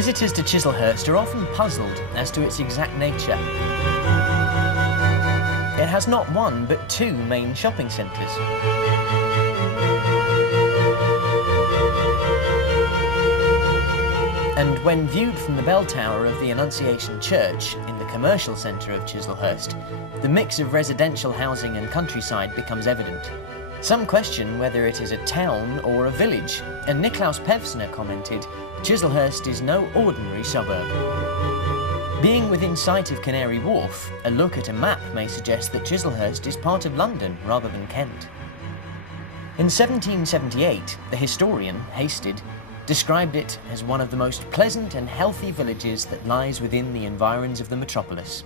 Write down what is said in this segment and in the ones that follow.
Visitors to Chislehurst are often puzzled as to its exact nature. It has not one but two main shopping centres. And when viewed from the bell tower of the Annunciation Church in the commercial centre of Chislehurst, the mix of residential housing and countryside becomes evident. Some question whether it is a town or a village, and Niklaus Pevsner commented, "Chislehurst is no ordinary suburb." Being within sight of Canary Wharf, a look at a map may suggest that Chislehurst is part of London rather than Kent. In 1778, the historian, Hasted, described it as one of the most pleasant and healthy villages that lies within the environs of the metropolis.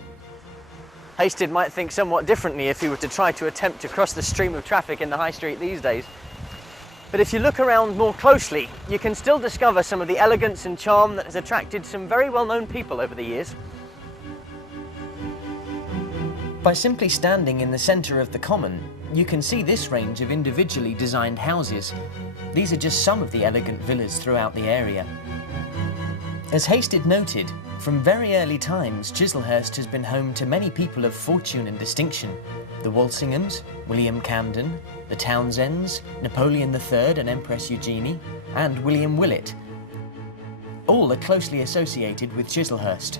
Hasted might think somewhat differently if he were to try to attempt to cross the stream of traffic in the high street these days. But if you look around more closely, you can still discover some of the elegance and charm that has attracted some very well-known people over the years. By simply standing in the centre of the common, you can see this range of individually designed houses. These are just some of the elegant villas throughout the area. As Hasted noted, from very early times, Chislehurst has been home to many people of fortune and distinction. The Walsinghams, William Camden, the Townsends, Napoleon III and Empress Eugenie, and William Willett. All are closely associated with Chislehurst.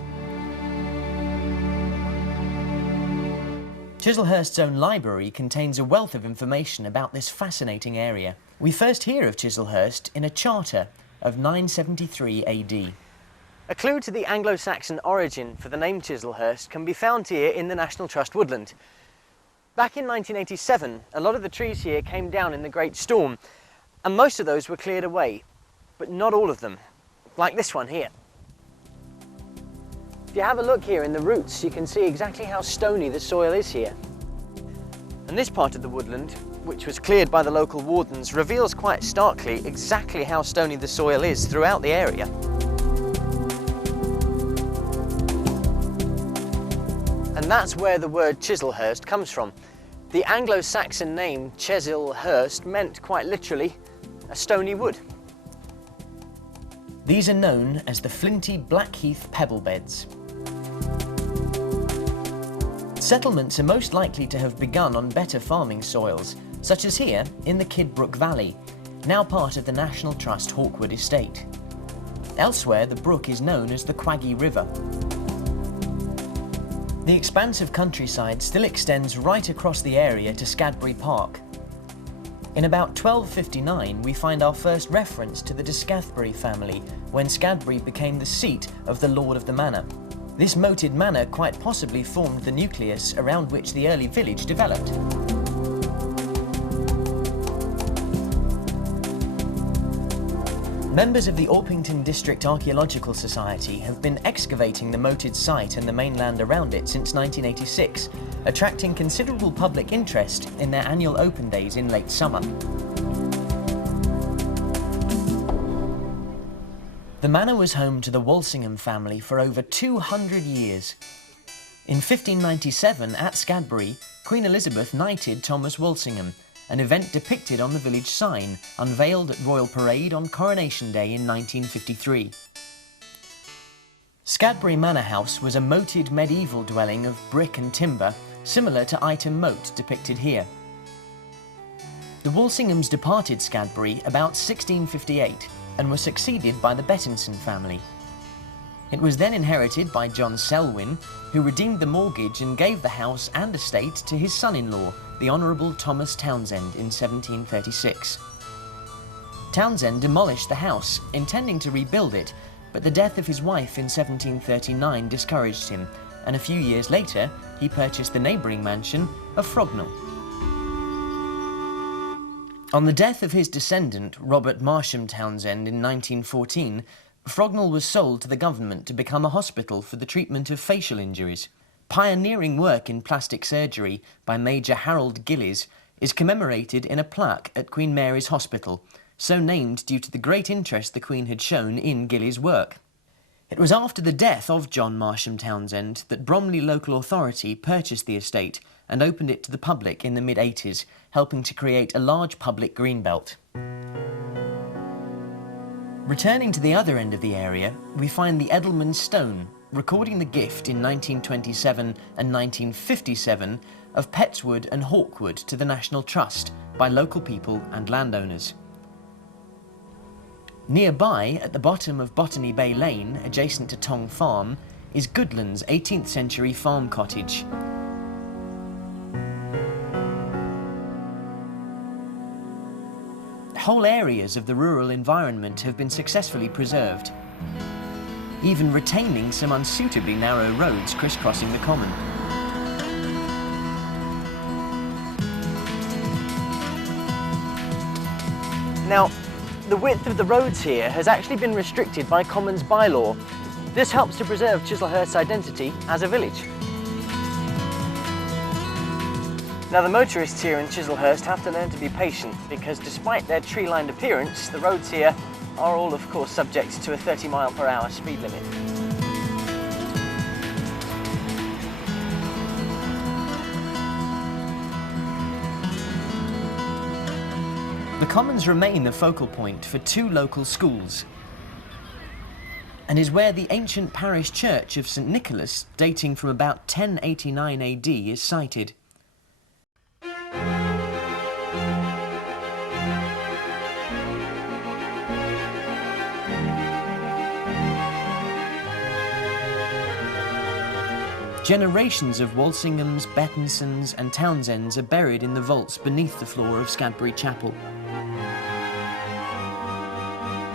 Chislehurst's own library contains a wealth of information about this fascinating area. We first hear of Chislehurst in a charter of 973 AD. A clue to the Anglo-Saxon origin for the name Chislehurst can be found here in the National Trust woodland. Back in 1987, a lot of the trees here came down in the Great Storm, and most of those were cleared away, but not all of them, like this one here. If you have a look here in the roots, you can see exactly how stony the soil is here. And this part of the woodland, which was cleared by the local wardens, reveals quite starkly exactly how stony the soil is throughout the area. And that's where the word Chislehurst comes from. The Anglo-Saxon name Chesilhurst meant quite literally a stony wood. These are known as the flinty Blackheath pebble beds. Settlements are most likely to have begun on better farming soils, such as here in the Kidbrooke Valley, now part of the National Trust Hawkwood Estate. Elsewhere, the brook is known as the Quaggy River. The expansive countryside still extends right across the area to Scadbury Park. In about 1259, we find our first reference to the de Scathbury family when Scadbury became the seat of the Lord of the Manor. This moated manor quite possibly formed the nucleus around which the early village developed. Members of the Orpington District Archaeological Society have been excavating the moated site and the mainland around it since 1986, attracting considerable public interest in their annual open days in late summer. The manor was home to the Walsingham family for over 200 years. In 1597, at Scadbury, Queen Elizabeth knighted Thomas Walsingham, an event depicted on the village sign, unveiled at Royal Parade on Coronation Day in 1953. Scadbury Manor House was a moated medieval dwelling of brick and timber, similar to Ightham Moat depicted here. The Walsinghams departed Scadbury about 1658 and were succeeded by the Bettinson family. It was then inherited by John Selwyn, who redeemed the mortgage and gave the house and estate to his son-in-law, the Honourable Thomas Townsend, in 1736. Townsend demolished the house, intending to rebuild it, but the death of his wife in 1739 discouraged him, and a few years later he purchased the neighbouring mansion of Frognall. On the death of his descendant, Robert Marsham Townsend, in 1914, Frognall was sold to the government to become a hospital for the treatment of facial injuries. Pioneering work in plastic surgery by Major Harold Gillies is commemorated in a plaque at Queen Mary's Hospital, so named due to the great interest the Queen had shown in Gillies' work. It was after the death of John Marsham Townsend that Bromley Local Authority purchased the estate and opened it to the public in the mid-80s, helping to create a large public green belt. Returning to the other end of the area, we find the Edelman Stone, recording the gift in 1927 and 1957 of Pettswood and Hawkwood to the National Trust by local people and landowners. Nearby, at the bottom of Botany Bay Lane, adjacent to Tong Farm, is Goodland's 18th century farm cottage. Whole areas of the rural environment have been successfully preserved, even retaining some unsuitably narrow roads crisscrossing the common. Now, the width of the roads here has actually been restricted by Commons bylaw. This helps to preserve Chislehurst's identity as a village. Now, the motorists here in Chislehurst have to learn to be patient because despite their tree-lined appearance, the roads here are all, of course, subject to a 30-mile-per-hour speed limit. The Commons remain the focal point for two local schools and is where the ancient parish church of St Nicholas, dating from about 1089 AD, is sited. Generations of Walsinghams, Bettonsons and Townsends are buried in the vaults beneath the floor of Scadbury Chapel.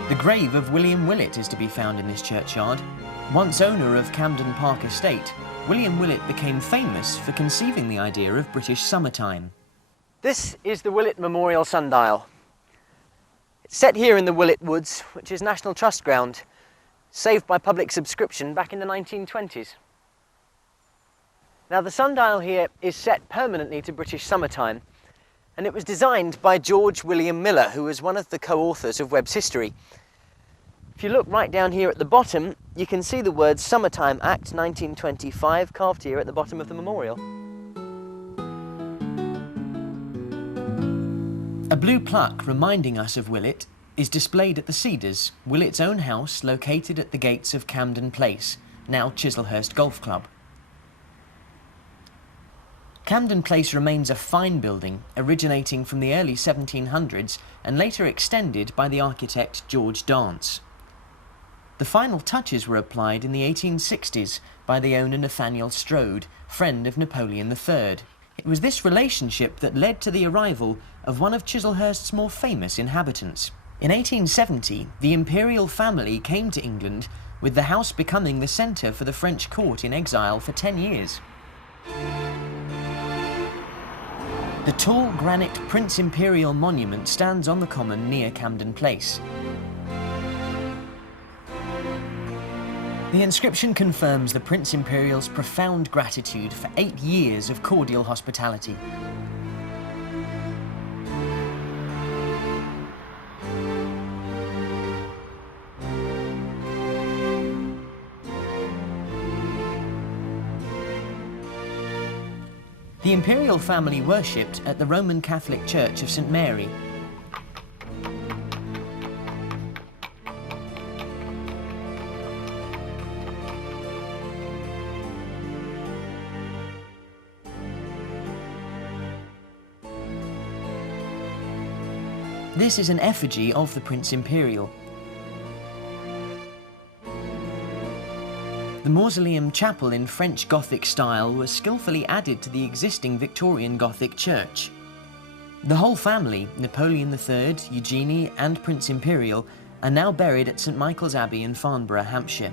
The grave of William Willett is to be found in this churchyard. Once owner of Camden Park Estate, William Willett became famous for conceiving the idea of British summertime. This is the Willett Memorial Sundial. It's set here in the Willett Woods, which is National Trust ground, saved by public subscription back in the 1920s. Now, the sundial here is set permanently to British summertime, and it was designed by George William Miller, who was one of the co-authors of Webb's History. If you look right down here at the bottom, you can see the words Summertime Act 1925 carved here at the bottom of the memorial. A blue plaque reminding us of Willett is displayed at the Cedars, Willett's own house located at the gates of Camden Place, now Chislehurst Golf Club. Camden Place remains a fine building, originating from the early 1700s and later extended by the architect George Dance. The final touches were applied in the 1860s by the owner Nathaniel Strode, friend of Napoleon III. It was this relationship that led to the arrival of one of Chislehurst's more famous inhabitants. In 1870, the imperial family came to England, with the house becoming the centre for the French court in exile for 10 years. The tall granite Prince Imperial monument stands on the common near Camden Place. The inscription confirms the Prince Imperial's profound gratitude for 8 years of cordial hospitality. The imperial family worshipped at the Roman Catholic Church of St Mary. This is an effigy of the Prince Imperial. The mausoleum chapel in French Gothic style was skillfully added to the existing Victorian Gothic church. The whole family, Napoleon III, Eugenie and Prince Imperial, are now buried at St Michael's Abbey in Farnborough, Hampshire.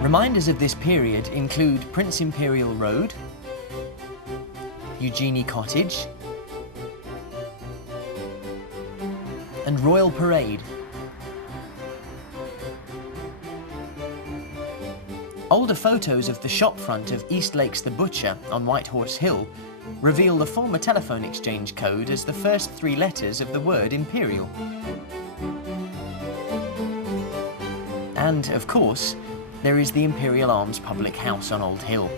Reminders of this period include Prince Imperial Road, Eugenie Cottage and Royal Parade. Older photos of the shopfront of East Lakes the Butcher on White Horse Hill reveal the former telephone exchange code as the first 3 letters of the word Imperial. And, of course, there is the Imperial Arms Public House on Old Hill,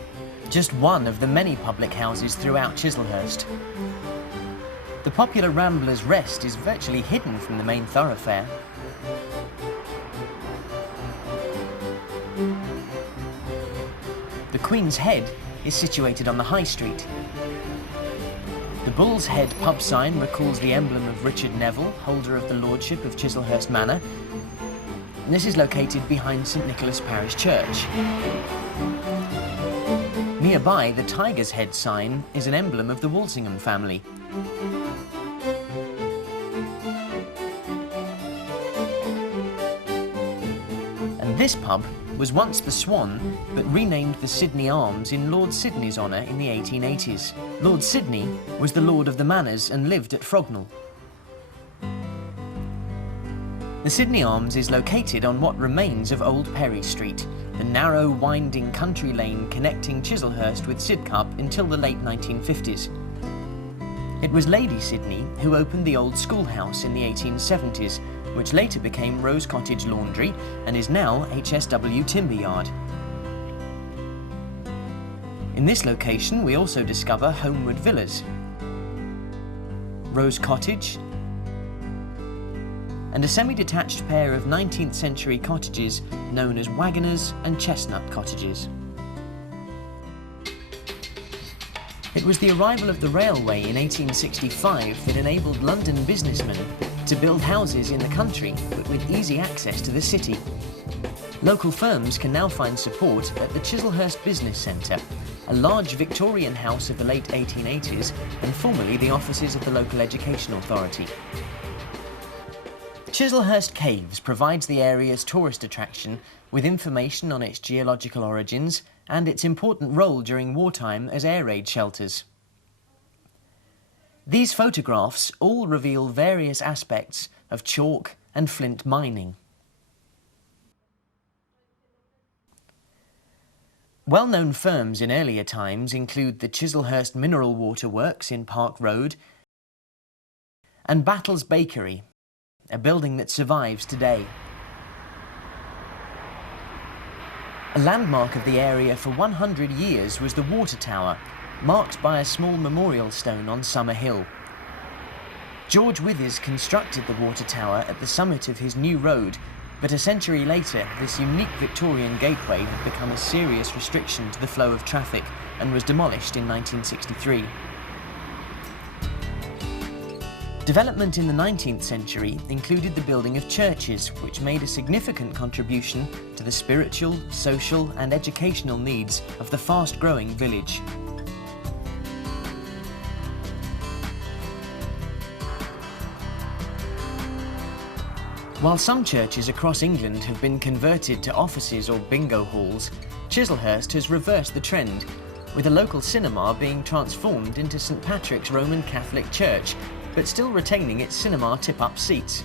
just one of the many public houses throughout Chislehurst. The popular Rambler's Rest is virtually hidden from the main thoroughfare. The Queen's Head is situated on the High Street. The Bull's Head pub sign recalls the emblem of Richard Neville, holder of the Lordship of Chislehurst Manor. This is located behind St Nicholas Parish Church. Nearby, the Tiger's Head sign is an emblem of the Walsingham family. And this pub was once the Swan, but renamed the Sydney Arms in Lord Sydney's honour in the 1880s. Lord Sydney was the lord of the manors and lived at Frognall. The Sydney Arms is located on what remains of Old Perry Street, the narrow, winding country lane connecting Chislehurst with Sidcup until the late 1950s. It was Lady Sydney who opened the old schoolhouse in the 1870s, which later became Rose Cottage Laundry and is now HSW Timber Yard. In this location we also discover Homewood Villas, Rose Cottage, and a semi-detached pair of 19th century cottages known as Waggoners and Chestnut Cottages. It was the arrival of the railway in 1865 that enabled London businessmen to build houses in the country but with easy access to the city. Local firms can now find support at the Chislehurst Business Centre, a large Victorian house of the late 1880s and formerly the offices of the local education authority. Chislehurst Caves provides the area's tourist attraction with information on its geological origins and its important role during wartime as air raid shelters. These photographs all reveal various aspects of chalk and flint mining. Well-known firms in earlier times include the Chislehurst Mineral Water Works in Park Road and Battles Bakery, a building that survives today. A landmark of the area for 100 years was the Water Tower, marked by a small memorial stone on Summer Hill. George Withers constructed the Water Tower at the summit of his new road, but a century later this unique Victorian gateway had become a serious restriction to the flow of traffic and was demolished in 1963. Development in the 19th century included the building of churches, which made a significant contribution to the spiritual, social and educational needs of the fast-growing village. While some churches across England have been converted to offices or bingo halls, Chislehurst has reversed the trend, with a local cinema being transformed into St Patrick's Roman Catholic Church, but still retaining its cinema tip-up seats.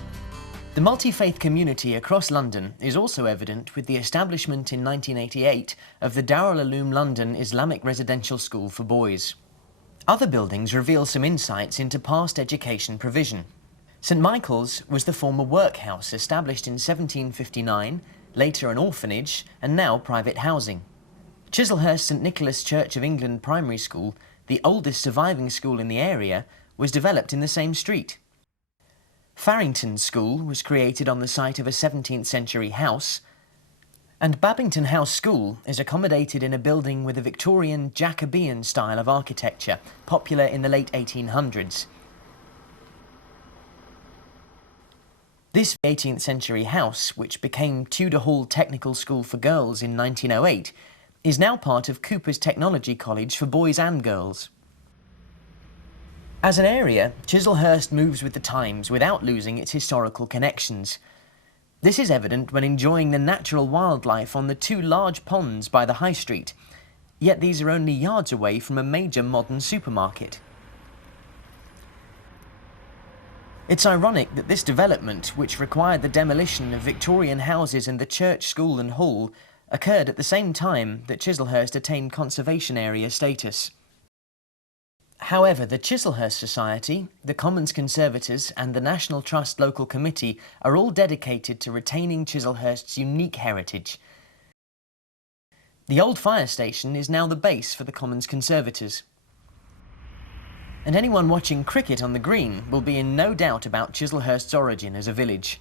The multi-faith community across London is also evident with the establishment in 1988 of the Darul Uloom London Islamic Residential School for Boys. Other buildings reveal some insights into past education provision. St Michael's was the former workhouse established in 1759, later an orphanage and now private housing. Chislehurst St Nicholas Church of England Primary School, the oldest surviving school in the area, was developed in the same street. Farrington School was created on the site of a 17th century house, and Babington House School is accommodated in a building with a Victorian Jacobean style of architecture, popular in the late 1800s. This 18th century house, which became Tudor Hall Technical School for Girls in 1908, is now part of Cooper's Technology College for boys and girls. As an area, Chislehurst moves with the times without losing its historical connections. This is evident when enjoying the natural wildlife on the two large ponds by the High Street, yet these are only yards away from a major modern supermarket. It's ironic that this development, which required the demolition of Victorian houses and the church, school and hall, occurred at the same time that Chislehurst attained conservation area status. However, the Chislehurst Society, the Commons Conservators and the National Trust Local Committee are all dedicated to retaining Chislehurst's unique heritage. The old fire station is now the base for the Commons Conservators. and anyone watching cricket on the green will be in no doubt about Chislehurst's origin as a village.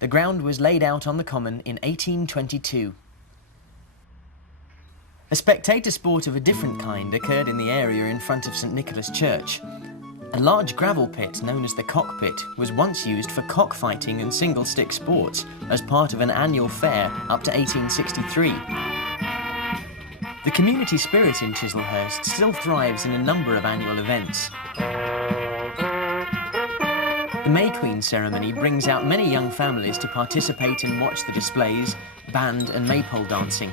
The ground was laid out on the common in 1822. A spectator sport of a different kind occurred in the area in front of St Nicholas Church. A large gravel pit known as the Cockpit was once used for cockfighting and single-stick sports as part of an annual fair up to 1863. The community spirit in Chislehurst still thrives in a number of annual events. The May Queen ceremony brings out many young families to participate and watch the displays, band and maypole dancing.